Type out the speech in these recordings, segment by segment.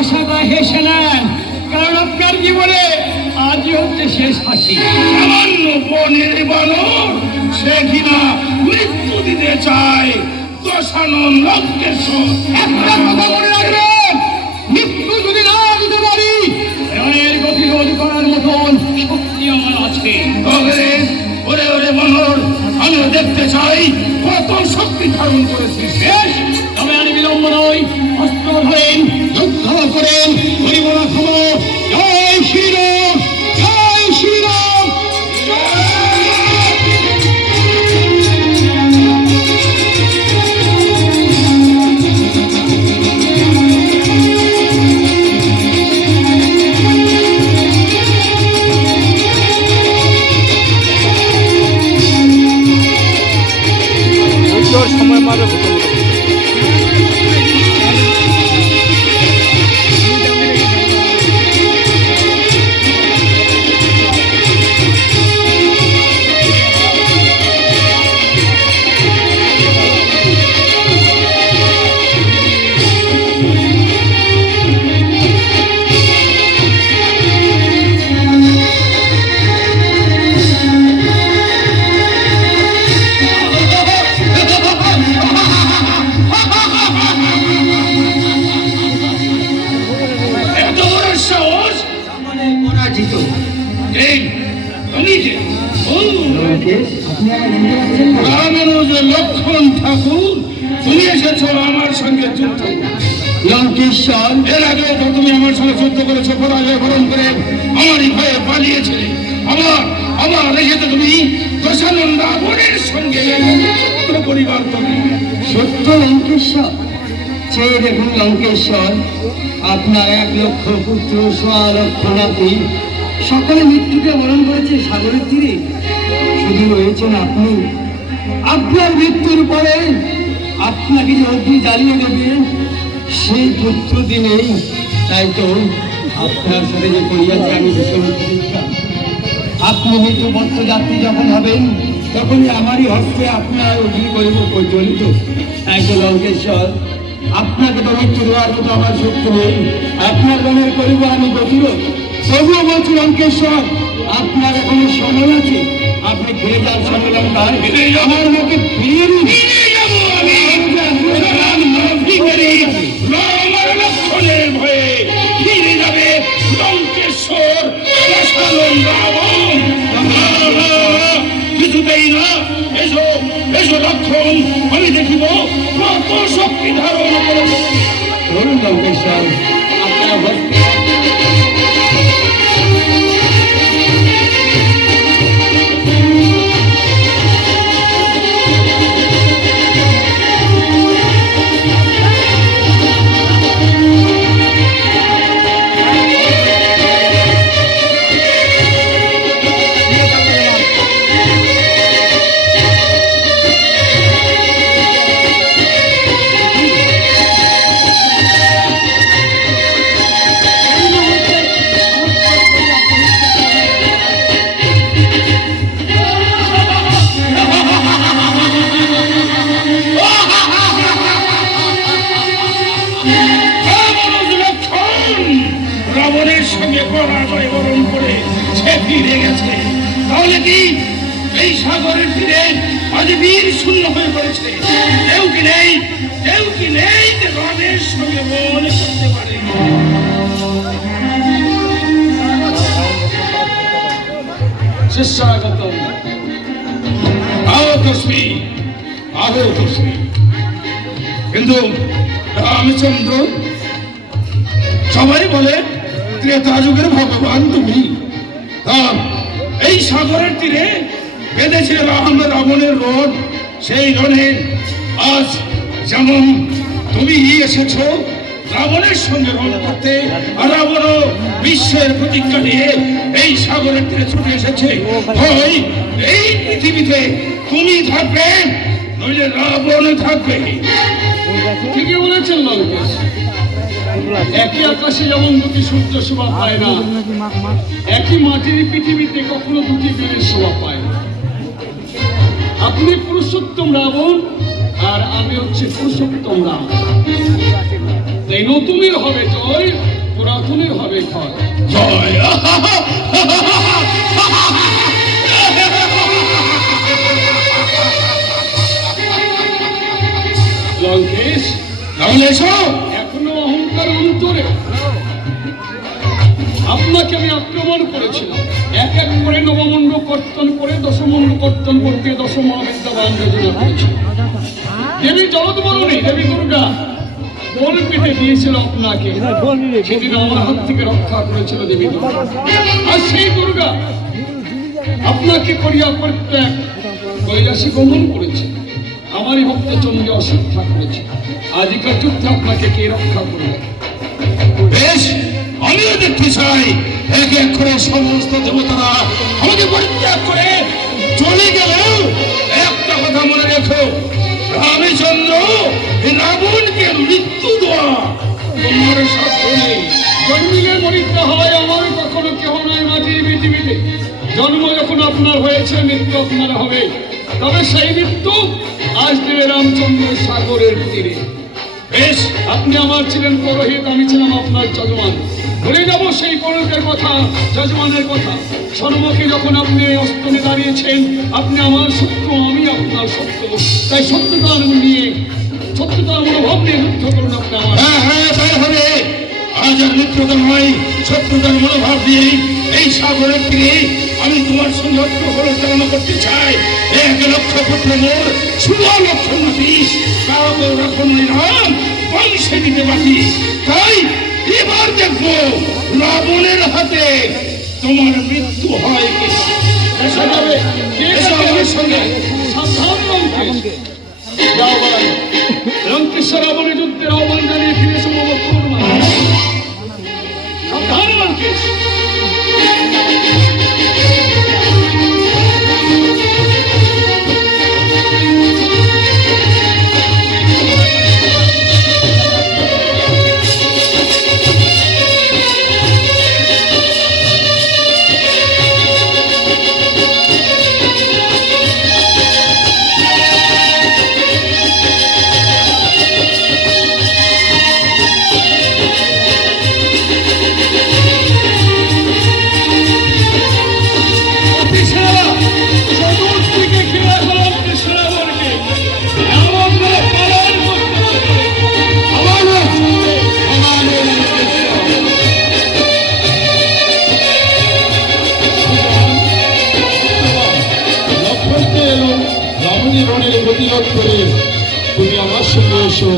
হাসাটা হেসে নেন, কারণ আপনার জীবনে আজই হচ্ছে শেষ হাসি। সামান্য বনের বানর সে কিনা মৃত্যু দিতে চায় দশানন লঙ্কেশ্বর। একটা কথা মনে রাখবেন, মৃত্যু যদি না দিতে পারি, প্রাণের গতিরোধ করার মতন শক্তি আমার আছে। ওরে ওরে ওরে বানর, আমিও দেখতে চাই কত শক্তি ধারণ করেছিস। বেশ, তবে আমি বিলম্ব নই, অস্ত্র ধরেন, যুদ্ধ করেন, হরিবলা খবর। জয় শ্রীরাম, জয় শ্রীরাম। সময় মারে লক্ষণ ঠাকুর, তুমি এসেছো আমার সঙ্গে যুদ্ধ। লঙ্কেশ্বর, এর আগে তো তুমি আমার সঙ্গে যুদ্ধ করেছো, পরাজয় বরণ করে আমারই ভয়ে পালিয়েছিলে। আবার এসেছো তুমি দশানন রাবণের সঙ্গে পরিবার। তুমি সত্য লঙ্কেশ্বর, চেয়ে দেখুন লঙ্কেশ্বর, আপনার 1 লক্ষ পুত্র, 1.25 লক্ষ নাতি সকলে মৃত্যুকে বরণ করেছে সাগরের তীরে। শুধু রয়েছেন আপনি। আপনার মৃত্যুর পরে আপনাকে যে অগ্নি জ্বালিয়ে দেবে সেই পুত্র দিনেই, তাই তো আপনার সাথে যে করিয়াছে আমি ভীষণ পরীক্ষা। আপনি মৃত্যুবত্ত যাত্রী যখন হবেন তখনই আমারই হস্তে আপনার অগ্নি করিব প্রজ্বলিত। তাই তো লঙ্কেশ্বর, আপনাকে তো মৃত্যু দেওয়ার মতো আমার শক্তি নেই, আপনার মনের করিব আমি গতির। তবুও বলছি লঙ্কেশ্বর, আপনার এখনো সময় আছে, আপনি ফিরে যান সম্মেলন। আমার মাকে ফিরিয়ে দিন। লক্ষণের ভয়ে ফিরে যাবে লঙ্কেশ্বর রাবণ। কিছুতেই না। এসো এসো লক্ষণ, আমি দেখিব কত শক্তি ধারণ করে। ধরুন লঙ্কেশ্বর, আপনার রাবণের সঙ্গে পরাজয় বরণ করে সে ফিরে গেছে। তাহলে কি এই সাগরের তীরে আজ বীর শূন্য হয়ে পড়েছে? কেউ কি নেই যে রামের সঙ্গে মনে করতে পারে? শিষ্যাগত কিন্তু রামচন্দ্র, সবাই বলে ত্রেতা যুগের ভগবান তুমি। এই সাগরের তীরে বেঁধেছে রাবণের রোড। সেই রণে আজ যেমন তুমি এসেছো রাবণের সঙ্গে রণ করতে, আর রাবণ বিশ্বের প্রতিজ্ঞা নিয়ে এই সাগরের তীরে ছুটে এসেছে। হয় এই পৃথিবীতে তুমি থাকবে, নইলে রাবণ থাকবে। ঠিকই বলেছেন লঙ্কেশ। একই আকাশে যেমন দুটি সূর্য শোভা পায় না, একই মাটির পৃথিবীতে কখনো দুটি বীরের শোভা পায় না। আপনি পুরুষোত্তম রাবণ আর আমি হচ্ছে পুরুষোত্তম রাম। তাই নতুনের হবে জয়, অনেক হয়। জয়। লঙ্কেশ, তাহলে এসো। এখনো অহংকার অন্তরে আপনাকে আমি আক্রমণ করেছিলাম। এক এক করে নবমণ্ড কর্তন করে দশমণ্ড কর্তন করতে দশম মহাবিদ্যাবান যোজনা করেছি। দেবী জগৎবরণী দেবী দুর্গা বল পেতে দিয়েছিল আপনাকে, সেদিন আমার হাত থেকে রক্ষা করেছিল দেবী দুর্গা। আর সেই দুর্গা আপনাকে করিয়া প্রত্যেক কৈলাসী গমন করেছে, আমারই ভক্ত চন্দ্রে অশ্রদ্ধা করেছে। আজকাল যুদ্ধে আপনাকে কে রক্ষা করবে? বেশ, আমিও দেখতে চাই এক এক করে সমস্ত দেবতারা আমাকে পরিত্যাগ করে চলে গেলেও একটা কথা মনে রেখো, রামচন্দ্র রাবণকে মৃত্যু দেওয়া তোমার সাধ্য নেই। জন্মিলে মরিতে হয়, আমার কখনো কেহ নয় মাঝে পৃথিবীতে। জন্ম যখন আপনার হয়েছে, মৃত্যু আপনার হবে। তবে সেই মৃত্যু আজ দেবে রামচন্দ্রের সাগরের তীরে। বেশ, আপনি আমার ছিলেন পুরোহিত, আমি ছিলাম আপনার যজমান। ভুলে যাব সেই পুরোহিতের কথা, যজমানের কথা। সর্বকে যখন আপনি অস্তনে দাঁড়িয়েছেন, আপনি আমার শত্রু, আমি আপনার শত্রু। তাই শত্রুতার নিয়ে, শত্রুতার মনোভাব নিয়ে যুদ্ধ করুন আপনি আমার। হ্যাঁ হ্যাঁ, তাই হবে। আজ আর মিত্রতা নয়, শত্রুতার মনোভাব দিয়ে এই সাগরের তীরে আমি তোমার সঙ্গে চালনা করতে চাই। এক লক্ষ পুত্র মোর, 16 লক্ষ নাতি, কাউকে কখনোই রাম বংশে দিতে বাকি। তাই এবার দেখবো রাবণের হাতে তোমার মৃত্যু হয় কিনা। এসে যাবে, কে এসো আমার সঙ্গে। সাবধান লঙ্কেশ। যাও বলাই, লঙ্কেশ্বর রাবণের যুদ্ধের আহ্বান জানিয়ে ফিরে সম্ভব করুন। সাবধান লঙ্কেশ। প্রতিরোধ করে তুমি আমার সঙ্গে এসো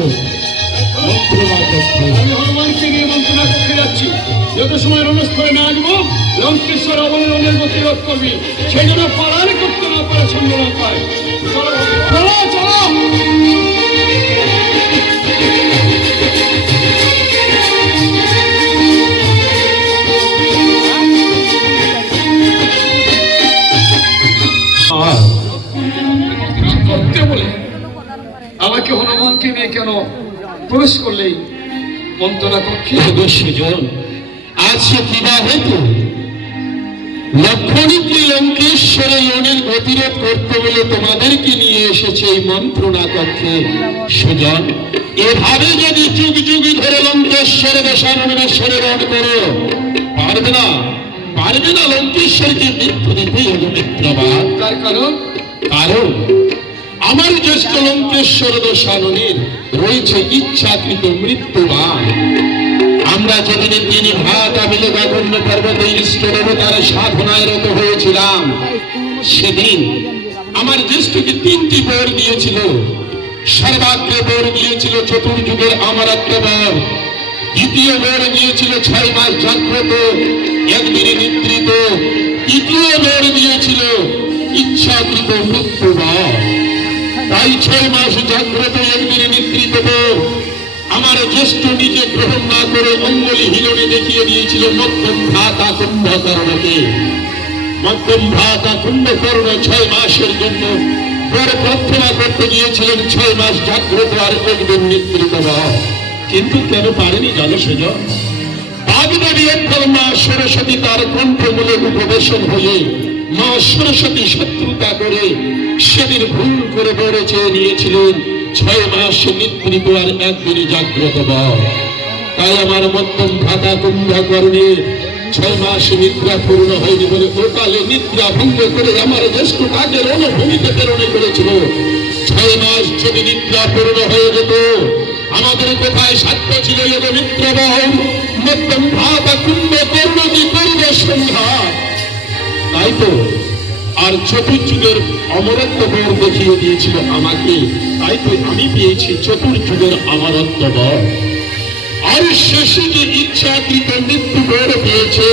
মন্ত্রণা করতে। আমি হনুমানকে নিয়ে মন্ত্রণা করতে যাচ্ছি। যত সময় রণস্থলে না আসবো, লঙ্কেশ্বর রাবণের রণের প্রতিরোধ করবি। সেই জন্য পালান করতে না পারে, ছন্দ না পায়। চলো চলো চলো। করতে বলে আমাকে হনুমানকে নিয়ে কেন প্রবেশ করলেই মন্ত্রণা কক্ষে? সুজন, আজ সে কিবা হয়তো লক্ষণীকে লঙ্কেশ্বরে রণের প্রতিরোধ করতে বলে তোমাদেরকে নিয়ে এসেছে এই মন্ত্রণা কক্ষে। সুজন, এভাবে যদি যুগ যুগ ধরে লঙ্কেশ্বরে দশাননেশ্বরে রণ করো, পারবে না, পারবে না লঙ্কেশ্বরকে মৃত্যু দিতেই হলো মিত্রবাদ। তার কারণ কারণ আমার জ্যেষ্ঠ লঙ্কেশ্বর দশাননের রয়েছে ইচ্ছাকৃত মৃত্যুবান। আমরা যেদিনে তিনি ভাত আবিলে গগন্য পর্বতে ইষ্ট দেবতার সাধনায় রত হয়েছিলাম, সেদিন আমার জ্যেষ্ঠকে 3টি বর দিয়েছিল। সর্বাগ্রে বর দিয়েছিল চতুর্যুগের অমরত্ব বর, দ্বিতীয় বর দিয়েছিল 6 মাস জাগ্রত একদিনে নিদ্রিত, তৃতীয় বর দিয়েছিল ইচ্ছাকৃত মৃত্যু বর। তাই 6 মাস জাগ্রত একদিনে নিদ্রিত বর আমার জ্যেষ্ঠ নিজে গ্রহণ না করে অঙ্গলি হিলনে দেখিয়ে দিয়েছিল মধ্যম ভ্রাতা কুম্ভকর্ণকে। মধ্যম ভ্রাতা কুম্ভকর্ণ 6 মাসের জন্য বর প্রার্থনা করতে গিয়েছিলেন 6 মাস জাগ্রত আর একদিন নিদ্রিত বর। কিন্তু কেন পারেনি জানো সেজন? বাগদেবী একবার মা সরস্বতী তার কণ্ঠমূলে উপবেশন হয়ে মা সরস্বতী শত্রুতা করে সেদিন ভুল করে বড় চেয়ে নিয়েছিলেন 6 মাস নিদ্রিত আর একদিনই জাগ্রত বর। তাই আমার মধ্যম ভ্রাতা কুম্ভকর্ণে 6 মাস নিদ্রা পূর্ণ হয়নি বলে ওকালে নিদ্রা ভঙ্গ করে আমার জ্যেষ্ঠটাকে রণভূমিতে প্রেরণ করেছিল। 6 মাস যদি নিদ্রা পূর্ণ হয়ে যেত, আমাদের কোথায় সাক্ষ্য ছিল মিত্রবাহু মধ্যম ভ্রাতা কুম্ভকর্ণ কি করবে সংঘাত? তাই তো আর চতুর্যুগের অমরত্ব বর দেখিয়ে দিয়েছিল আমাকে, তাই তো আমি পেয়েছি চতুর্যুগের অমরত্ব বর। আর শেষে যে ইচ্ছাকৃত মৃত্যু বর পেয়েছে,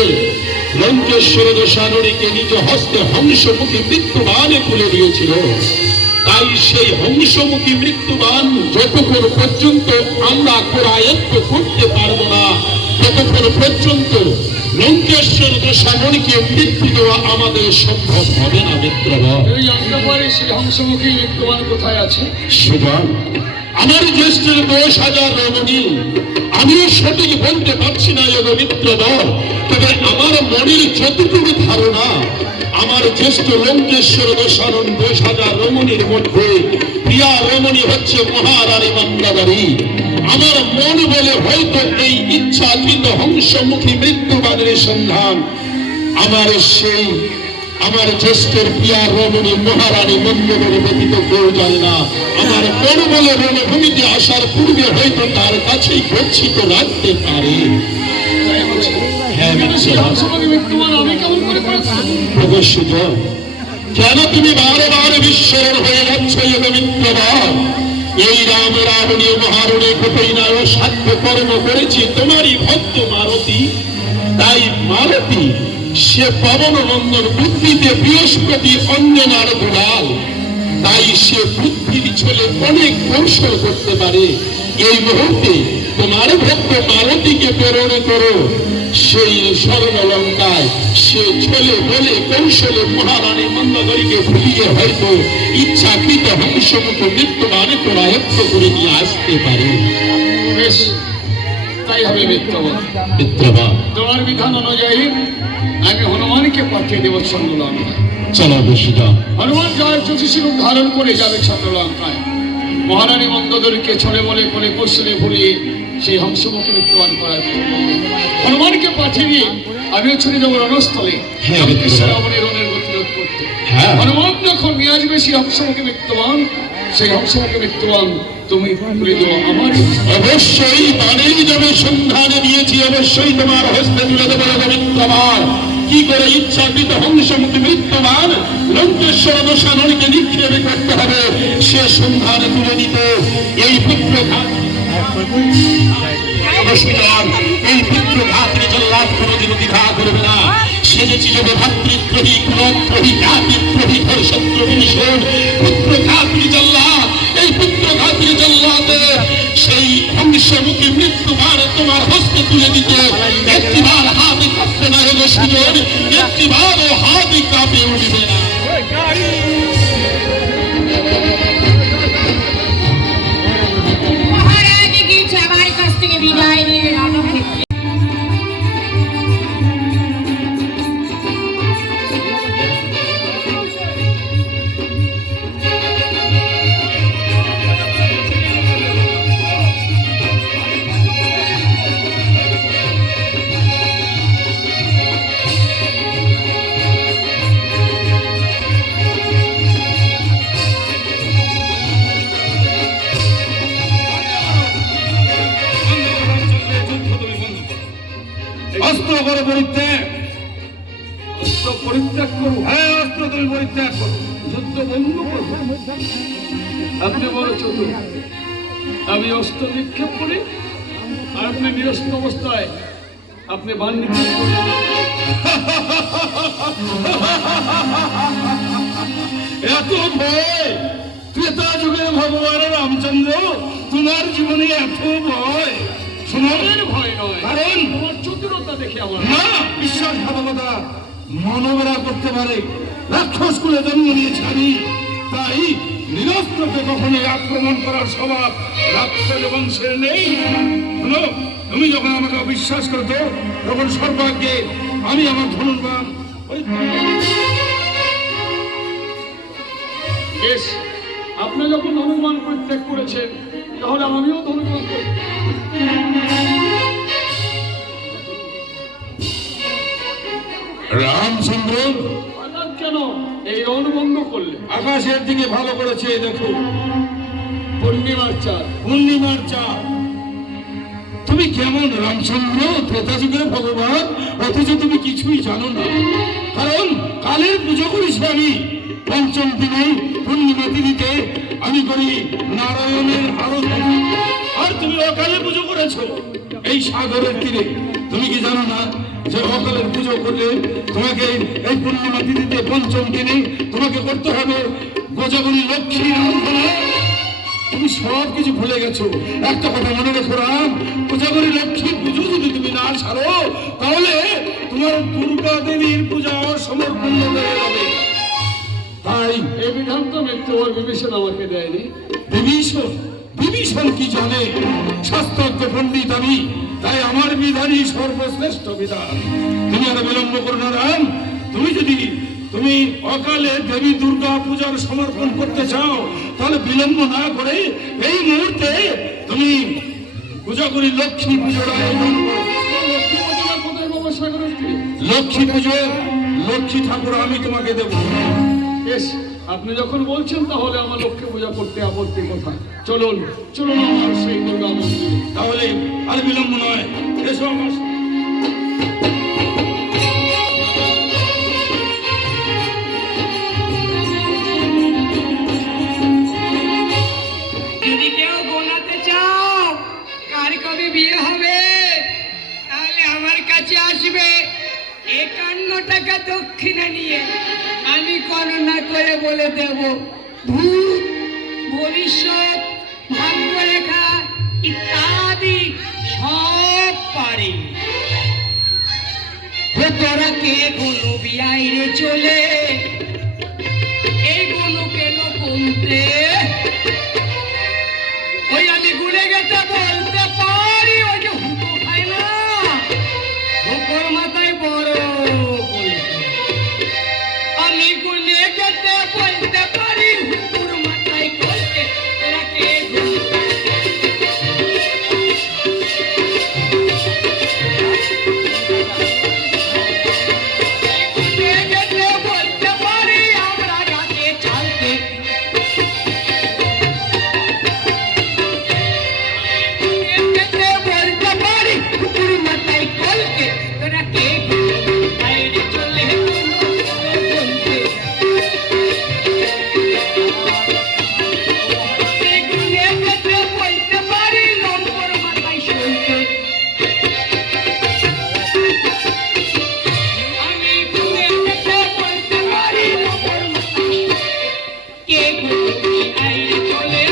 লঙ্কেশ্বর দশাননীকে নিজ হস্তে হংসমুখী মৃত্যুবানে তুলে দিয়েছিল। তাই সেই হংসমুখী মৃত্যুবান যতক্ষণ পর্যন্ত আমরা আয়ত্ত করতে পারবো না, ততক্ষণ পর্যন্ত লঙ্কেশ্বর দশাননীকে মৃত্যু দেওয়া আমাদের সম্ভব হবে না মিত্রবর। তুই জানতে পারিস সেই হংসমুখী মৃত্যুবান কোথায় আছে? সুতরাং আমার জ্যেষ্ঠের 10,000 রমণী, আমিও সঠিক বলতে পারছি না মিত্রবর, তবে আমার মনের যতটুকু ধারণা, আমার জ্যেষ্ঠ লঙ্কেশ্বর দশানন 10,000 রমণীর মধ্যে প্রিয়া রমণী হচ্ছে মহারানী মন্দাদারী। আমার মন বলে হয়তো এই ইচ্ছাকৃত হংসমুখী মৃত্যুবানের সন্ধান আমার জ্যেষ্ঠের প্রিয়া রমণী মহারানী মন্দাদারী ব্যতীত কেউ জানে না। আমার মন বলে রণভূমিতে আসার পূর্বে হয়তো তার কাছেই গচ্ছিত রাখতে পারে। তাই বলছি। হ্যাঁ, কিন্তু সেই হংসমুখী মৃত্যুবান আমি কেমন করে করেছি? প্রদর্শিত কেন তুমি বারে বারে বিস্মরণ হয়ে যাচ্ছ মিত্রবর? এই রাম রাবণী মহারণী কোথায় না সাধ্য কর্ম করেছি তোমারই ভক্ত মারতী। তাই মারতী সে পবন নন্দন বুদ্ধিতে বৃহস্পতি অঞ্জনার দুলাল, তাই সে বুদ্ধির ছলে অনেক কৌশল করতে পারে। এই মুহূর্তে তোমার ভক্ত মারতীকে প্রেরণ করো সেই স্বর্ণলঙ্কায়, সে ছলে বলে কৌশলে মহারানী মন্দাদরীকে ভুলিয়ে হয়তো ইচ্ছাকৃত হংসমুখ মৃত্যুবানে আয়ত্ত করে নিয়ে আসতে পারে। বেশ, তাই হবে মিত্রবান। মিত্রবান তোমার বিধান অনুযায়ী আমি হনুমানকে পাঠিয়ে দেব চন্দ্রলঙ্কায়। চলো বসুদা। হনুমান জয় জ্যোতিষী রূপ ধারণ করে যাবে চন্দ্রলঙ্কায়। মহারানী মন্দোদরীকে ছড়ে বলে করে কৌশলে ভুলিয়ে সেই হংসমুখী মৃত্যুবান করাবে। হনুমানকে পাঠিয়ে দিয়ে আমিও ছড়ে যাবো রণস্থলে হ্যাঁ, রাবণের রণের গতিরোধ করতে। হ্যাঁ। হনুমান যখন নিয়ে আসবে সেই হংসমুখী মৃত্যুবান, সেই হংসমুখী মৃত্যুবান তুমি তুলে দেবো আমার। অবশ্যই বাণী যাবে সন্ধানে দিয়েছি, অবশ্যই তোমার হস্তে তুলে দেবো মিত্রবান। কি করে ইচ্ছাকৃত হংসমুখী মৃত্যুবান লঙ্কেশ্বর দশাননীকে নিক্ষেপ করতে হবে সে সন্ধানে তুলে দিতে এই পুত্রঘাত এই পুত্রঘাতকে জল্লাদ কোনোদিনও দ্বিধা করবে না। সেজেছি যাবে ভাতৃদ্রোহী কুলদ্রোহী জাতিদ্রোহী শত্রু ভীষণ পুত্রঘাতী জল্লাদ। এই পুত্রঘাতী জল্লাদে সেই হংসমুখী মৃত্যুবার তোমার হস্তে তুলে দিতে একটিবার হাত কাঁপবে না হলো সুজন, একটিবারও হাত কাঁপে উঠবে না। মহারাজ গিয়েছে আমার কাছ থেকে বিদায় নিয়ে রণক্ষেত্রে। অস্ত্র করে পরিত্যাগ, অস্ত্র পরিত্যাগ করবো, হ্যাঁ অস্ত্র তুমি পরিত্যাগ করো। যুদ্ধ বন্ধ করবো। আপনি বড় চতুর, আমি অস্ত্র নিক্ষেপ করি আর আপনি নিরস্ত্র অবস্থায় আপনি বান নিক্ষেপ করেন। এত ভয় ত্রেতা যুগের ভগবান রামচন্দ্র, তোমার জীবনে এত ভয়? শোনো, আমার ভয় নয়, কারণ তোমার চতুরতা দেখে আমার না বিশ্বাসঘাতকতা মানবরা করতে পারে। রাক্ষস কুলে জন্ম নিয়েছি আমি, তাই নিরস্ত্রকে কখনোই আক্রমণ করার স্বভাব রাক্ষস বংশের নেই। শোনো, তুমি যখন আমাকে অবিশ্বাস করতো তখন সর্বাগ্যে আমি আমার ধনুর্বাণ বেশ, আপনি যখন ধনুর্বাণ পরিত্যাগ করেছেন তাহলে আমিও ধনুর্বাণ করি। রামচন্দ্র, হঠাৎ কেন এই রণ বন্ধ করলে? আকাশের দিকে ভালো করে চেয়ে দেখো, পূর্ণিমার চাঁদ। পূর্ণিমার চাঁদ। তুমি কেমন রামচন্দ্র, ত্রেতা যুগের ভগবান, অথচ তুমি কিছুই জানো না। কারণ কালের পুজো করেছি আমি পঞ্চম দিনে পূর্ণিমা তিথিতে, আমি করি নারায়ণের আরাধনা। আর তুমি অকালে পুজো করেছো এই সাগরের তীরে। তুমি কি জানো না যে অকালের পুজো করলে তোমাকে এই পূর্ণিমা তিথিতে পঞ্চম দিনে তোমাকে করতে হবে গোজাগরী লক্ষ্মীর আরাধনা? তুমি সব কিছু ভুলে গেছো। একটা কথা মনে রেখো রাম, কোজাগরী লক্ষ্মী পুজো যদি তুমি না ছাড়ো, তাহলে তোমার দুর্গা দেবীর পূজা অসমর্পূর্ণ হয়ে যাবে। তাই এই বিধান তো মৃত্যু ওর বিভীষণ আমাকে দেয়নি। বিভীষণ, বিভীষণ কি জানে? শাস্ত্রজ্ঞ পণ্ডিত আমি, তাই আমার বিধানই সর্বশ্রেষ্ঠ বিধান। তুমি আর বিলম্ব করো না রাম। তুমি অকালে দেবী দুর্গা পূজার সমর্পণ করতে চাও, তাহলে বিলম্ব না করে এই মুহূর্তে তুমি কোজাগরী লক্ষ্মী পুজোর আয়োজন করো। লক্ষ্মী পূজা কোথায় বাবা সাগরের তীরে? লক্ষ্মী পুজো, লক্ষ্মী ঠাকুর আমি তোমাকে দেবো। বেশ, আপনি যখন বলছেন তাহলে আমার লক্ষ্মী পূজা করতে আপত্তি কোথায়? চলুন চলুন আমার সেই দুর্গা মন্দিরে। তাহলে আর বিলম্ব নয়, এসো আমার সাথে। যদি কেউ গোনাতে চাও কার কবে বিয়ে হবে, তাহলে আমার কাছে আসবে। 51 টাকা দক্ষিণা নিয়ে আমি গণনা করে বলে দেব ভূত, ভবিষ্যৎ, ভাগ্যরেখা ইত্যাদি সব পারি। তোরা কে কোনো বিয়াইরে চলে এই গনু পেল কমতে, ওই আমি গুলে গেতে বলতে পারি, ওই যে হুকো খায় না, হুকোর মাথায় বড় বলতে। আমি গুলে গেতে বলতে পারি, হুকুর মাথায় বলতে। তোরা কে গুলে গেতে বলতে পারি, আমরা গাছে চালতে। বলতে পারি কুকুর মাথায় কলকে। তোরা কে বাইরে চলে বলতে। বলতে পারি লম্বর মাথায় সলতে। আমি বলতে পারি লম্বর মাথায় কে বাইরে চলে।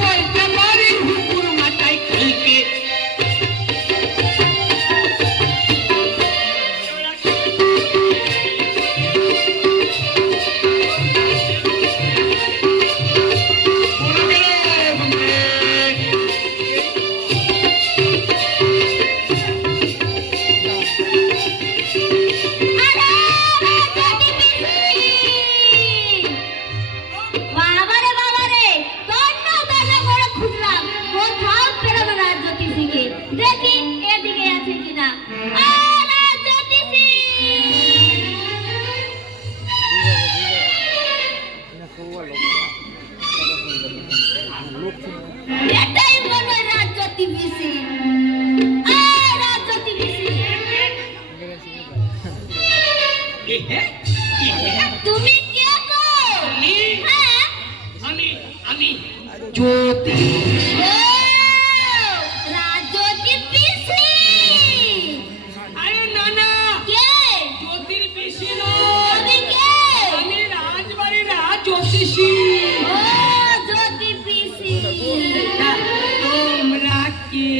বলতে পারি হুকুর মাথায় কলকে। বাবারে বাবারে, তন্ন তন্ন করে খুঁজলাম, কোথাও পেলাম না জ্যোতিষীকে। দেখি এদিকে আছে কিনা। জ্যোতিষী, এটাই মনে হয় রাজ্যোতিষী। রাজ্যোতিষী, তুমি কে গো? হ্যাঁ, আমি জ্যোতিষ। ও, রাজ্যোতিষী। আরে না না, কে? জ্যোতির পিসি নয়, তুমি কে? আমি রাজবাড়ির জ্যোতিষী। ও, জ্যোতিষী। তোমরা কে?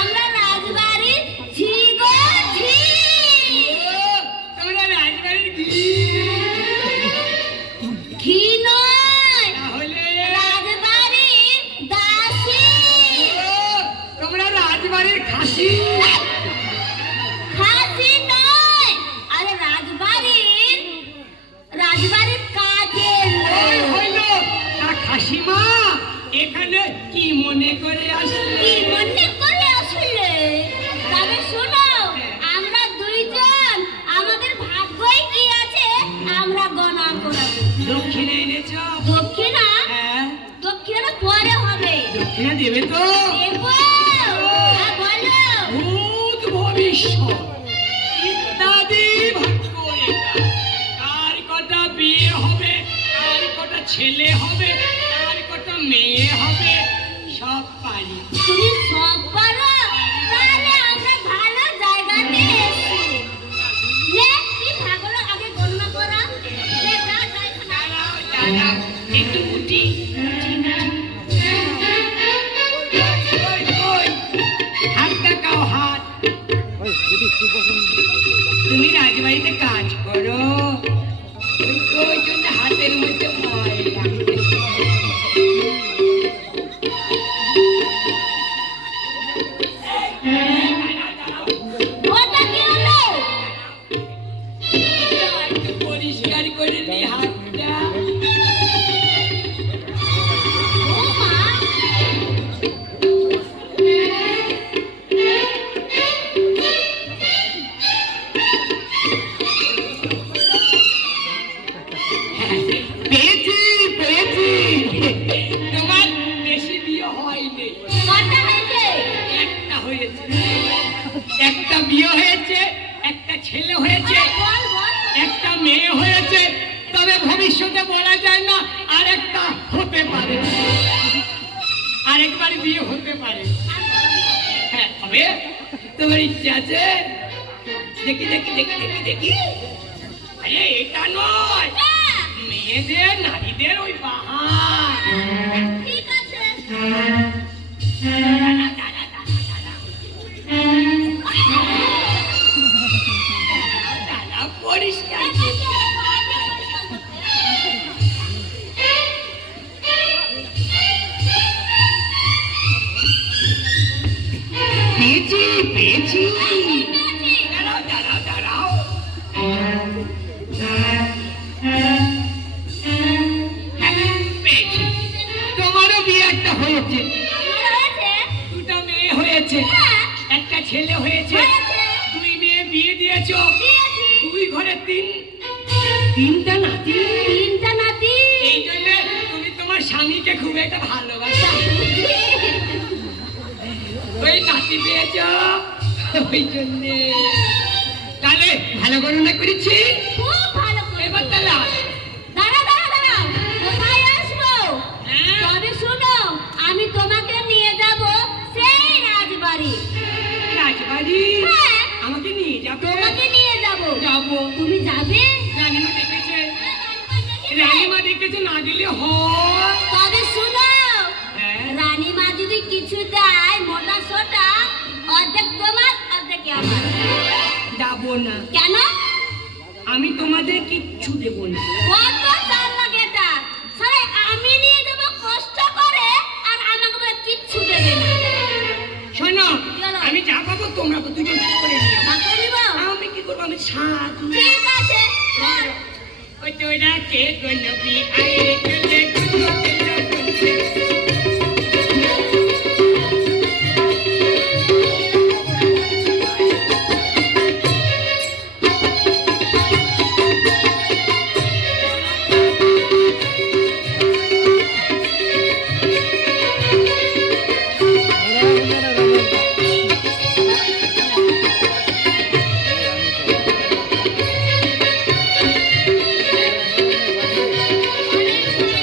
আমরা রাজবাড়ির ঝি গো ঝি। তোমরা রাজবাড়ির ঘি নয়, তাহলে রাজবাড়ির এখানে কি মনে করে আসলে? কি মনে করে আসলে? তবে শোনো, আমরা দুইজন আমাদের ভাগ্যই কি আছে আমরা গণনা করব। দক্ষিণা এনেছ? দক্ষিণা হ্যাঁ, দক্ষিণা পরে হবে। দক্ষিণা দেবে তো? দেবো। হ্যাঁ, বলো। ভূত ভবিষ্যৎ ইত্যাদি ভাগ্য রেখা। কার কটা বিয়ে হবে, কার কটা ছেলে হবে, কার কটা মেয়ে হবে, সব পারি। তুমি সব পারো? তাহলে আমরা ভালো জায়গাতে এসেছি। নে, কি ভাগলো আগে গণনা করা। নে, যা, যাই না। দাঁড়াও দাঁড়াও, একটু উঠি। ওই, ওই, হাতটা কাও, হাত। তুমি রাজবাড়িতে কাজ করো, ওই জন্য হাতের মধ্যে ময়লা। ওটা কি হলো? একটু পরিষ্কার করে নি হাতটা। ও মা, পেয়েছি পেয়েছি, তোমার বেশি বিয়ে হয়নি, কটা হয়েছে? একটা হয়েছে। একটা বিয়ে হয়েছে, একটা ছেলে হয়েছে, বল, বল। একটা মেয়ে হয়েছে। তবে ভবিষ্যতে বলা যায় না, আরেকটা হতে পারে, আরেকবার বিয়ে হতে পারে। হ্যাঁ, হবে। তোমার ইচ্ছা আছে? দেখি দেখি দেখি দেখি দেখি। আরে এটা নয়, হ্যাঁ, মেয়েদের নারীদের ওই বাহার। ঠিক আছে। দাদা পরিষ্কার পেয়েছি পেয়েছি। দাঁড়াও দাঁড়াও দাঁড়াও, পেয়েছি। তোমারও বিয়ে একটা হয়েছে, দুটো মেয়ে হয়েছে, একটা ছেলে হয়েছে। দুই মেয়ে বিয়ে দিয়েছো, দুই ঘরে তিনটা নাতি। তিনটা নাতি। এই জন্য তুমি তোমার স্বামীকে খুব একটা ভালোবাসো, ওই নাতি পেয়েছ, ওই জন্যে। তাহলে ভালো গণনা করেছি। খুব ভালো করে। এবার তাহলে আসো। দাঁড়াও, দাঁড়াও, দাঁড়াও। কোথায় আসবো? হ্যাঁ। তবে শোনো, আমি তোমাকে নিয়ে যাব সেই রাজবাড়ি। রাজবাড়ি? হ্যাঁ। আমাকে নিয়ে যাবে? তোমাকে নিয়ে যাব। যাবো। তুমি যাবে? রানীমা ডেকেছে, রানীমা ডেকেছে, না গেলে হয়? তবে শোনো, হ্যাঁ। রানীমা যদি কিছু দেয় মোটা সোটা, অর্ধেক তোমার অর্ধেক আমার। যাবো না, কেন? আমি তোমাদের কিচ্ছু দেবো না। কত চাল লাগে এটা? সারা আমি নিয়ে যাবো কষ্ট করে, আর আমাকে বলে কিচ্ছু দেবে না। শোনো, চলো। আমি যা পাবো তোমরা তো দুজন ভাগ করে নিও। টাকা নিব? আমি কি করবো, আমি সাধু। ঠিক আছে, চল। ওই তোরা কে গণবি আয়ে গেলে গণবি গণবি।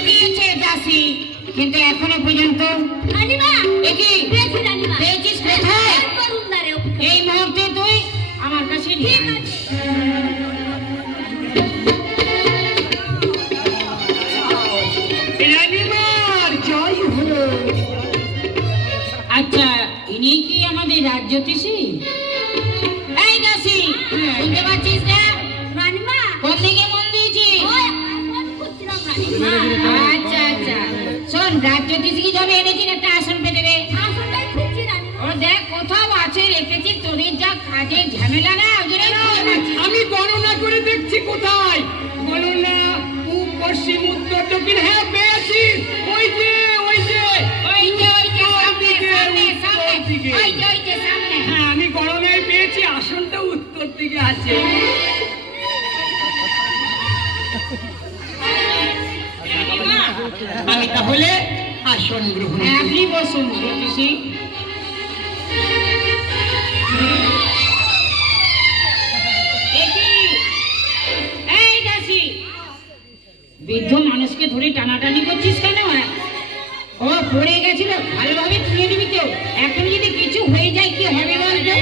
দিয়েছে দাসী, কিন্তু এখনো পর্যন্ত রানীমা, একি পেয়েছি রানীমা। পেয়েছিস কোথায়? একবার উন্দারে। এই মুহূর্তে তুই আমার কাছে নিয়ে ঠিক আয়। আছে। রানীমার জয় হলো। আচ্ছা, ইনি কি আমাদের রাজ্যতীশী? এই দাসী, শুনতে পাচ্ছিস না? রানীমা, কোন দিকে মন দিয়েছিস? ওই আসন খুঁজছিলাম রানীমা। আচ্ছা আচ্ছা, শোন, রাজ্যতীশী কি জন্য এনেছিস, একটা আসন পেতে দে। আসনটাই খুঁজছি রানীমা। ও দেখ, কোথাও আছে রেখেছি, তোদের যা কাজের ঝামেলা না, ওই জন্যই খুঁজে পাচ্ছি না। আমি গণনা করে দেখছি কোথায়। গণনা পূব পশ্চিম উত্তর দক্ষিণ, হ্যাঁ পেয়েছি। ওই যে আছে। আমি তাহলে আসন গ্রহণ করি। আপনি বসুন জ্যোতিষী। এই দাসী, বৃদ্ধ মানুষকে ধরে টানাটানি করছিস কেন? ও পড়ে গেছিল, ভালোভাবে তুলে নিবি তো। এখন যদি কিছু হয়ে যায় কি হবে বলতো?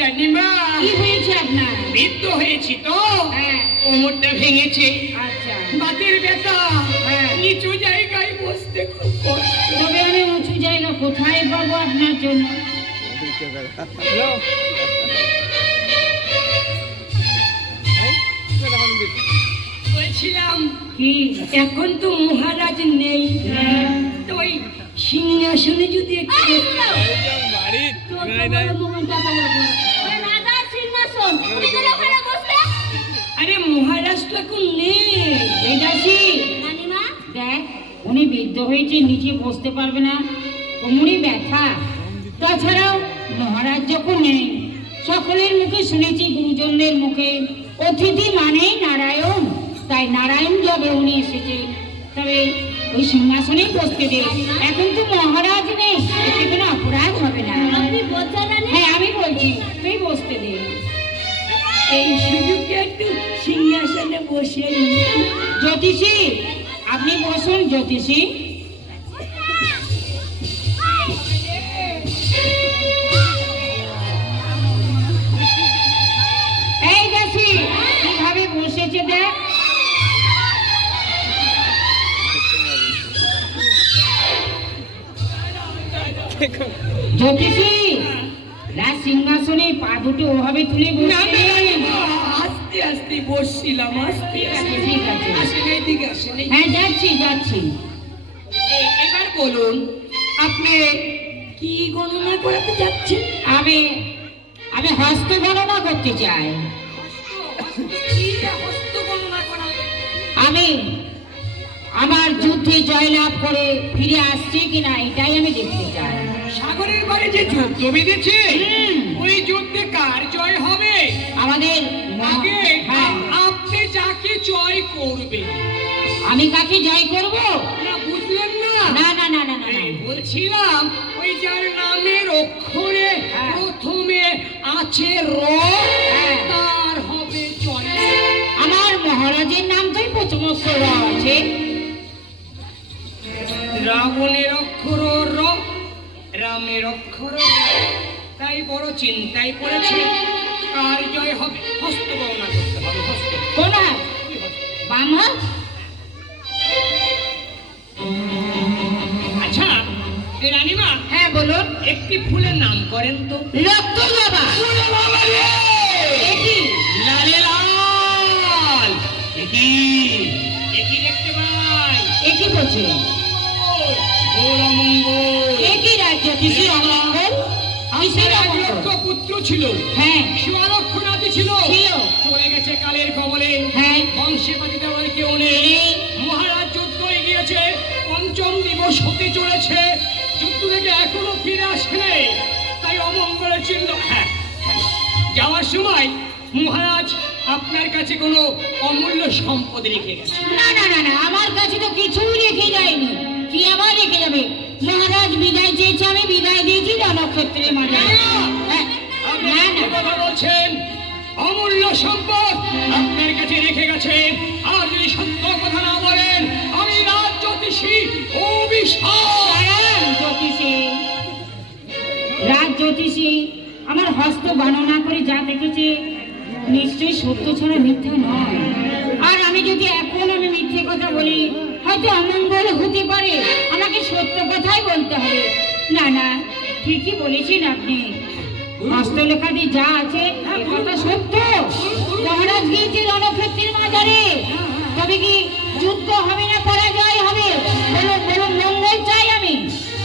রানীমা, কি হয়েছে আপনার? বৃদ্ধ হয়েছি তো, হ্যাঁ, কোমরটা ভেঙেছে, আচ্ছা। বাতের ব্যথা, হ্যাঁ। নিচু জায়গায় বসতে খুব কষ্ট। তবে আমি উঁচু জায়গা কোথায় পাবো আপনার জন্য? বলছিলাম কি? এখন তো মহারাজ নেই, তো ওই সিংহাসনে যদি একটু রাজার সিংহাসন তুমি কেন ওখানে বসলে? আরে মহারাজ তো এখন নেই। এই দাসী, রানীমা, দেখ উনি বৃদ্ধ হয়েছে, নিচে বসতে পারবে না, কোমরে ব্যথা। তাছাড়াও মহারাজ যখন নেই, সকলের মুখে শুনেছি, গুরুজনদের মুখে, অতিথি মানেই নারায়ণ। তাই নারায়ণ যাবে, উনি এসেছে, তবে ওই সিংহাসনেই বসতে দে। এখন তো মহারাজ নেই, এতে কোনো অপরাধ হবে না। আপনি বলছেন রানী? হ্যাঁ, আমি বলছি, তুই বসতে দে। এই সুযোগে একটু সিংহাসনে বসে নিই। জ্যোতিষী, আপনি বসুন জ্যোতিষী। এই দাসী, কিভাবে বসেছে দেখ। জ্যোতিষী, রাজ সিংহাসনে পা দুটো ওভাবে তুলে না, বসে। না, রানীমা, আস্তে আস্তে বসছিলাম, আস্তে আস্তে। ঠিক আছে। আসেন এইদিকে, আসেন এইদিকে। হ্যাঁ, যাচ্ছি যাচ্ছি। এবার বলুন, আপনি কি গণনা করাতে যাচ্ছেন? আমি আমি হস্ত গণনা করতে চাই। হস্ত গণনা করা? আমি আমার যুদ্ধে জয়লাভ করে ফিরে আসছে কিনা এটাই আমি দেখতে চাই। সাগরের বারে যে যুদ্ধ বেঁধেছে, হুম। ওই যুদ্ধে কার জয় হবে? আমাদের আগে হ্যাঁ, আপনি যাকে জয় করবে। আমি কাকে জয় করব? না, বুঝলেন না? না না না না না না। এই বলছিলাম, ওই যার নামের অক্ষরে হ্যাঁ। প্রথমে আছে র, হ্যাঁ। তার হবে জয়। আমার মহারাজের নাম তো প্রথম অক্ষর আছে। রাবণের অক্ষর র, রামের অক্ষর র। তাই বড় চিন্তায় পড়েছে, কার জয় হবে। হস্ত গণনা করতে হবে, হস্ত। কোন হাত? বাম হাত? আচ্ছা, এই রানীমা, হ্যাঁ বলুন। একটি ফুলের নাম করেন তো। রক্ত জবা। ওরে বাবা রে! এ কি? লালে লাল। একই দেখতে পাই। এ কি বলছে? গৌরমঙ্গল। এ কি রাজ্য কৃষি অমঙ্গল? কিসের এক অমঙ্গল? লক্ষ পুত্র ছিল, হ্যাঁ শিবালক্ষ নাতি ছিল, ছিল। চলে গেছে কালের কবলে। হ্যাঁ। বংশে পাতিতে আমার কেউ নেই। মহারাজ যুদ্ধ এগিয়েছে, পঞ্চম দিবস হতে চলেছে, যুদ্ধ থেকে এখনো ফিরে আসে, তাই অমঙ্গলের চিহ্ন। হ্যাঁ, যাওয়ার সময় মহারাজ আপনার কাছে কোনো অমূল্য সম্পদ রেখে গেছে। না না না না, আমার কাছে তো কিছুই রেখে যায়নি। কি আবার রেখে যাবে? মহারাজ বিদায় চেয়েছে, আমি বিদায় দিয়েছি রণক্ষেত্রের মাঝে। হ্যাঁ, আপনি না মিথ্যে না, কথা বলছেন। অমূল্য সম্পদ আপনার কাছে রেখে গেছে, আর যদি সত্য কথা না বলেন, আমি রাজ জ্যোতিষী অভিশাপ। দাঁড়ান জ্যোতিষী। রাজ জ্যোতিষী আমার হস্ত গণনা করে যা দেখেছে নিশ্চয়ই সত্য ছাড়া মিথ্যা নয়। আর আমি যদি এখন আমি মিথ্যে কথা বলি, হয়তো অমঙ্গল হতে পারে, আমাকে সত্য কথাই বলতে হবে। না না, ঠিকই বলেছেন আপনি। হস্তলেখাতে যা আছে এ কথা সত্য। মহারাজ গিয়েছে রণক্ষেত্রের মাঝারে, তবে কি যুদ্ধ হবে না পরাজয় হবে? বলুন বলুন, মঙ্গল চাই আমি।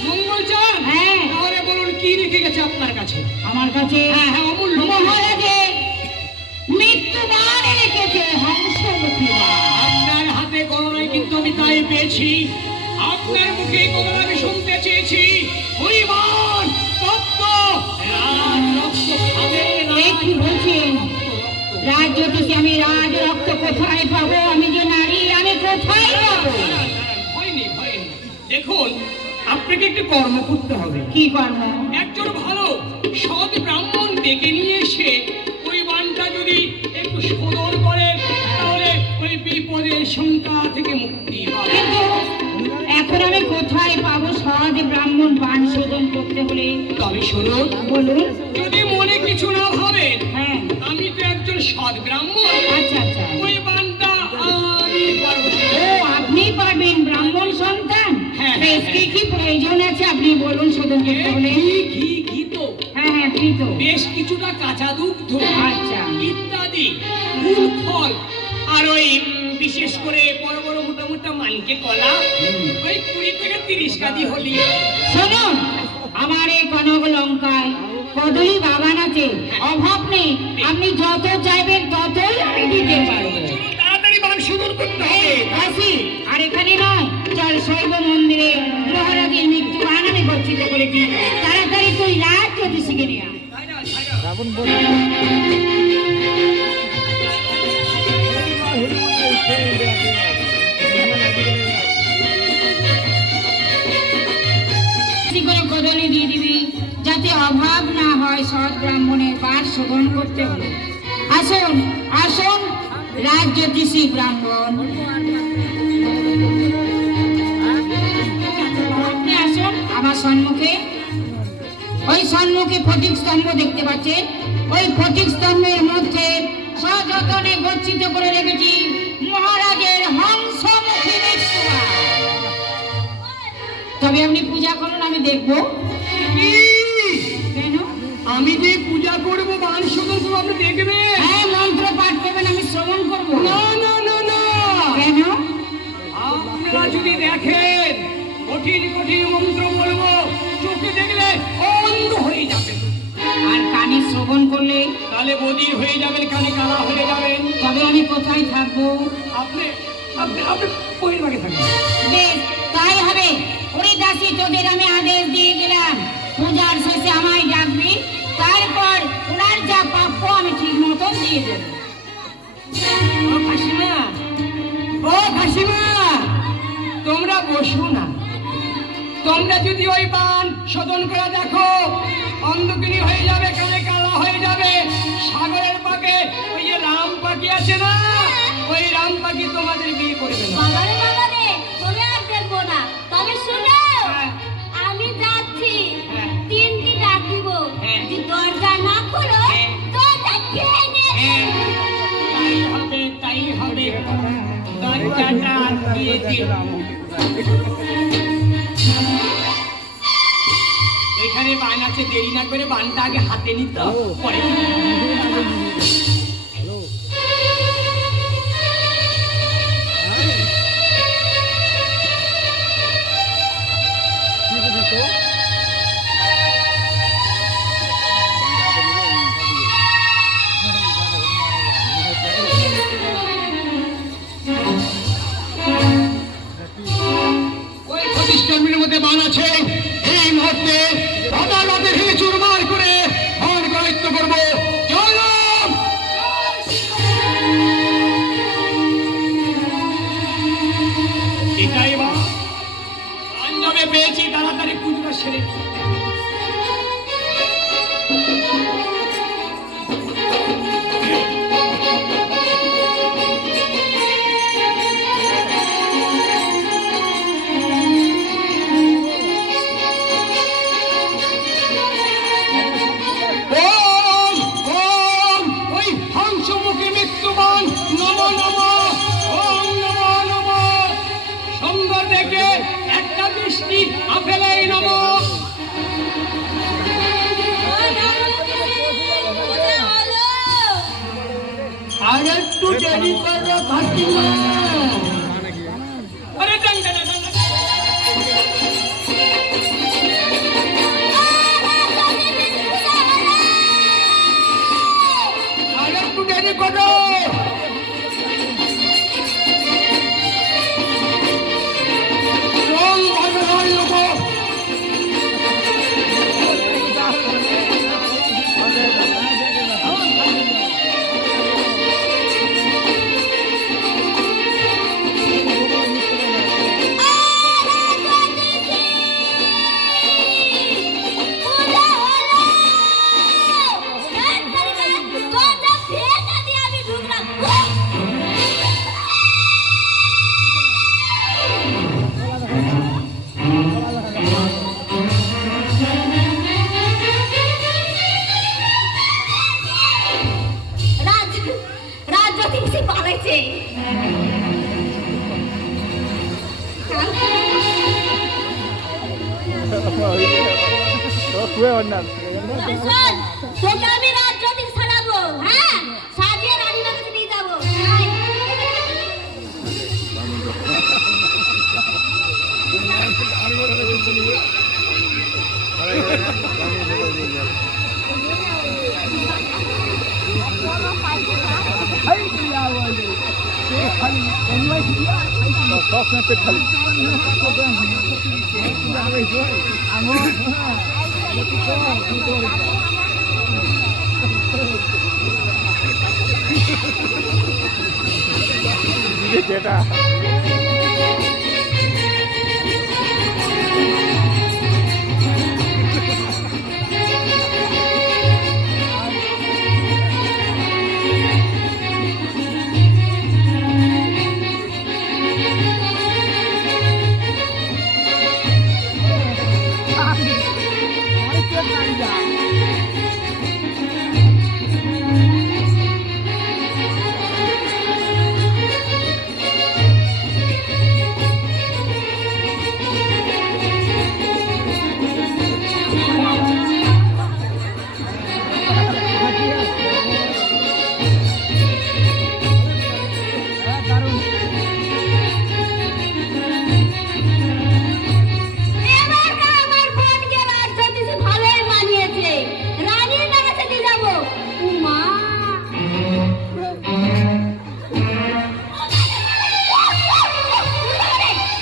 মঙ্গল চান? হ্যাঁ। তাহলে বলুন কি রেখে গেছে আপনার কাছে? আমার কাছে হ্যাঁ, হ্যাঁ, অমূল্য। মহারাজের মৃত্যুবান রেখেছে, হংসমুখী বাণ। আপনার হাতে গণনায় কিন্তু আমি তাই পেয়েছি। আপনার মুখে এই কথাটা আমি শুনতে চেয়েছি। ওই বান তত্ত্ব রাজ রক্ত খাবে না। এই কি বলছেন রাজ জ্যোতিষী? আমি রাজ রক্ত কোথায় পাবো? আমি যে নারী, আমি কোথায় পাবো? হয়নি হয়নি। দেখুন, আপনাকে একটু কর্ম করতে হবে। কি কর্ম? একজন ভালো সৎ ব্রাহ্মণ ডেকে নিয়ে এসে ওই বানটা যদি একটু শোধন করেন, তাহলে ওই বিপদের শঙ্কা থেকে মুক্তি পাবে। কিন্তু এখন আমি কোথায় পাবো সহজ ব্রাহ্মণ বান শোধন করতে হলে? তবে শুনুন, বলুন। যদি মনে কিছু না ভাবেন, হ্যাঁ, আমি তো একজন সৎ ব্রাহ্মণ। আচ্ছা আচ্ছা। ওই বানটা আমি পারবো। ও, আপনি পারবেন? ব্রাহ্মণ সন্তান? হ্যাঁ, বেশ, কি কি প্রয়োজন আছে আপনি বলুন শোধন করতে হলে? ঘি তো হ্যাঁ হ্যাঁ, কি তো? বেশ কিছুটা কাঁচা দুগ্ধ আচ্ছা। ইত্যাদি ফুল ফল আর ওই বিশেষ করে বড় বড় মোটা মোটা মানকে কলা ওই 20 থেকে 30 কাদি হলি। শুনুন, আমার এই কনক লঙ্কায় কদলী বাগান আছে, অভাব নেই। আপনি যত চাইবেন ততই আমি দিতে পারবো। তাড়াতাড়ি বান শুরু করতে হবে। আসি, আর এখানে নয়, চল শৈব মন্দিরে মহারাজের মৃত্যু বান আমি গচ্ছিত করেছি। তাড়াতাড়ি তুই রাজ জ্যোতিষীকে নিয়ে আয়। করে কদলী দিয়ে দিবি, যাতে অভাব না হয়। সৎ ব্রাহ্মণের পাঠ শোভন করতে হবে। আসুন আসুন রাজ জ্যোতিষী ব্রাহ্মণ, আপনি আসুন আমার সম্মুখে। ওই সম্মুখে ফটিক স্তম্ভ দেখতে পাচ্ছেন? ওই ফটিক স্তম্ভের মধ্যে সযতনে গচ্ছিত করে রেখেছি মহারাজের হংসমুখী মৃত্যুবান। তবে আপনি পূজা করুন, আমি দেখবো। কেন? আমি যে পূজা করব বান শুরু করবো, আপনি দেখবেন। হ্যাঁ, মন্ত্র পাঠ করবেন, আমি শ্রবণ করবো। না না না না, কেন? আপনারা যদি দেখেন কঠিন কঠিন মন্ত্র বলবো, চোখে দেখলে অন্ধ হয়ে যাবেন, আর কানে শ্রবণ করলে? তাহলে বধির হয়ে যাবেন, কানে কালা হয়ে যাবেন। তবে আমি কোথায় থাকবো? আপনি আপনি আপনি পরিবারে থাকবেন। বেশ, তাই হবে। ওরে দাসী, তোদের আমি আদেশ দিয়ে গেলাম, পূজার শেষে আমায় ডাকবি। তারপর ওনার যা প্রাপ্য আমি ঠিক মতন দিয়ে দেবো। ও খাসিমা, ও খাসিমা, তোমরা বসো না। তোমরা যদি ওই বান শোধন করে দেখো, অন্ধকিনী হয়ে যাবে, কানে কালা হয়ে যাবে। সাগরের পাকে ওই যে রাম পাখি আছে না, ওই রাম পাখি তোমাদের বিয়ে করবে না। বাবারে বাবারে, তুমি আর দেখবো না। তবে শুনো, হ্যাঁ। আমি যাচ্ছি। হ্যাঁ। 3টি ডাক দিব। হ্যাঁ। যদি দরজা না খোলো, হ্যাঁ। দরজা খেয়ে নেবে। তাই হবে, তাই হবে। দরজাটা আটকিয়ে দিও। এখানে বান আছে, দেরি না করে বানটা আগে হাতে নিত, পরে ওই প্রতিষ্ঠানের মধ্যে বান আছে। এই মুহূর্তে আদালতে ভেঙে চুরমার করে বান গায়িত্ব করবো। জয় রাম। এটাই বা আঞ্জবে পেয়েছি, তাড়াতাড়ি পুজোটা সেরে নি। ওম ওম ওই হংসমুখী মৃত্যুবান নম নম, ওম নম নম। সুন্দর দেখে একটা দৃষ্টি আপেলেই নম। পূজা হলো। আর একটু দেরি করো কাকিমা। আরে ডাং ডাং ডাং ডাং। আর একটু দেরি করো। ও তবে শোন, তোকে আমি রাত জ্যোতিষ ছাড়াবো, হ্যাঁ, সাজিয়ে রানীমার কাছে নিয়ে যাবো। আয়। এবারকার আমার বোনকে রাত জ্যোতিষ ভালোই মানিয়েছে। রানীর কাছে নিয়ে যাবো। উমা।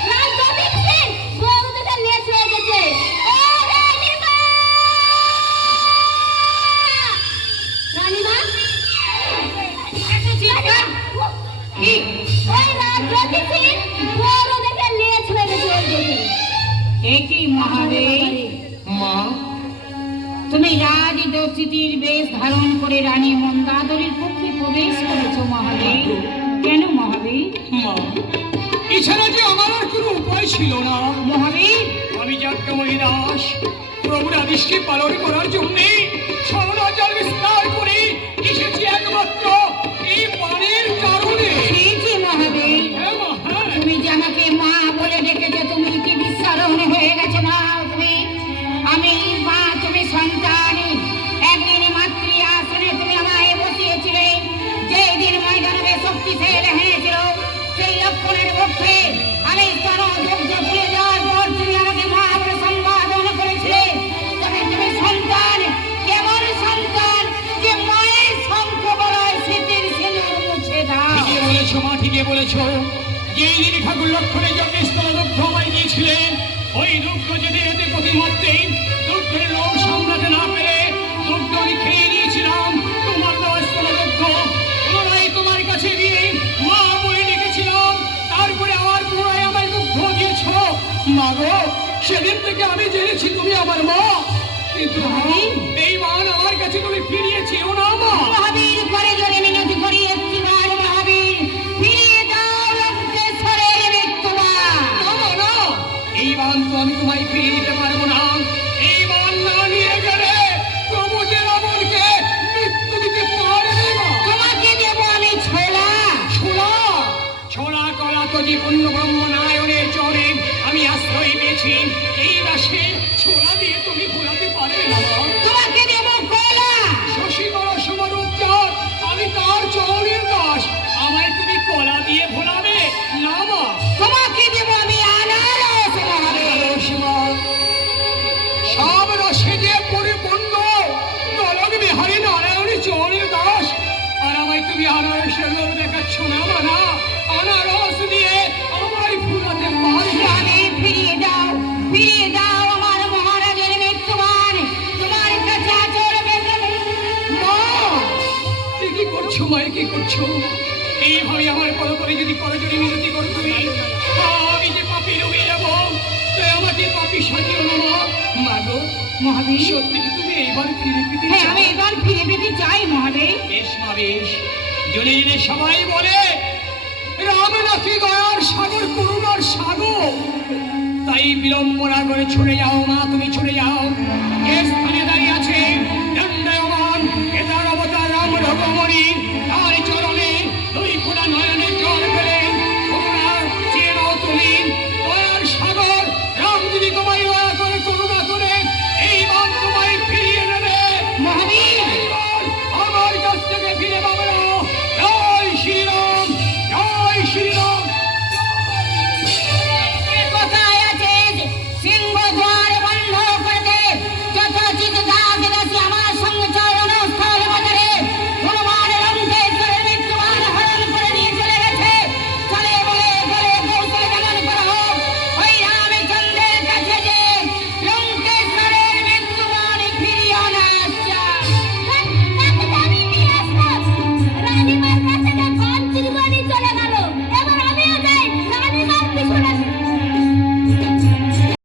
রাত জ্যোতিষের বউ দেখে লেজ হয়ে গেছে। ও রানীমা! রানীমা? কি? ওই রাত জ্যোতিষের বউ দেখে লেজ হয়ে গেছে ওই দেখে। একই মহাদেব, মা, তুমি রাজ দর্শিতির বেশ ধারণ করে রানী মন্দাদরীর পক্ষে প্রবেশ করেছো মহাদেব। কেন মহাদেব? মা, এছাড়া যে আমার আর কোনো উপায় ছিল না। মহাদেব, আমি যাজ্ঞময়ী দাস প্রভুর আদেশকে পালন করার জন্যে স্বর্ণাচার বিস্তার করে এসেছি একমাত্র এই পানের কারণে। পেয়েছি মহাদেব। হ্যাঁ মা, হ্যাঁ। তুমি যে আমাকে মা বলে ডেকেছো, তুমি কি বিশ্বারণ হয়ে গেছে মা? তুমি আমি মা, তুমি সন্তান। একদিন মাতৃ আসনে তুমি আমায় বসিয়েছিলে। যেই দিন ময়দানে শক্তিশালী হয়েছিল, সেই লক্ষণের পক্ষে আমি স্তনযজ্ঞ ভুলে যাওয়ার পর তুমি আমাকে মা বলে সম্বোধন করেছিলে। তবে তুমি সন্তান, কেমন সন্তান যে মায়ের শঙ্খ বলায় স্মৃতির সিঁদুর মুছে দাও। ঠিকই বলেছো মা, ঠিকই বলেছো। যেই দিন ঠাকুর লক্ষণের জন্য স্তনদগ্ধ আমায় দিয়েছিলেন, ওই দুগ্ধ যেদিন এতে প্রতিমধ্যেই দুগ্ধের লোভ সামলাতে না পেরে দুগ্ধ আমি খেয়ে নিয়েছিলাম। তোমার দেওয়া স্তনদগ্ধ পুনরায় তোমার কাছে দিয়ে মা বলে ডেকেছিলাম। তারপরে আবার পুনরায় আমার দুগ্ধ দিয়েছ। মা গো, সেদিন থেকে আমি জেনেছি তুমি আমার মা, কিন্তু এই মান আমার কাছে তুমি ফিরিয়ে চেও না মা। মহাবীর করে জোরে মিনতি করি একটিবার মহাবীর, ফিরিয়ে দাও লঙ্কেশ্বরের মৃত্যুবান। না, না, এই মান তো আমি তোমায় ফিরিয়ে দিতে পারবো না। এই মান না নিয়ে গেলে প্রভু যে রাবণকে মৃত্যু দিতে পারবে না। তোমাকে দেব আমি ছোলা। ছোড়া ছোড়া কলা তো জীবন্য ব্রহ্মনারায়ণের চরে আমি আশ্রয় পেয়েছি। এই দাসে ছোড়া দিয়ে তুমি ভোলাতে পারবে না মা। তোমাকে দেব কলা। শশী বড় সমর উজ্জ্বল, আমি তার চরণের দাস, আমায় তুমি কলা দিয়ে ভোলাবে না মা। তোমাকে দেব আমি আনারস মহাবীর। সব রসে যে পরিপূর্ণ দলক বিহারী নারায়ণী চরণের দাস, আর আমায় তুমি আনারসের লোক দেখাচ্ছ না মানা। আনারস দিয়ে আমায় ভুলাতে পারবে না। আমি ফিরিয়ে দাও আমার মহারাজের মৃত্যুবান। তোমার কাছে আচর বেঁধে মা, এ কি করছো মা, এ কি করছো? এইভাবে আমার পরপরে যদি করজোড়ে মিনতি করো তুমি, আমি যে পাপি রয়ে যাবো, তাই আমাকে পাপি সাজিও না মা। মা গো, মহাবীর, সত্যি কি তুমি এইবার ফিরে পেতে হ্যাঁ চাও? আমি এবার ফিরে পেতে চাই মহাবীর। বেশ মা বেশ। জনে জনে সবাই বলে রাম নাকি দয়ার সাগর, করুণার সাগর। তাই বিলম্ব না করে ছুটে যাও মা, তুমি ছুটে যাও।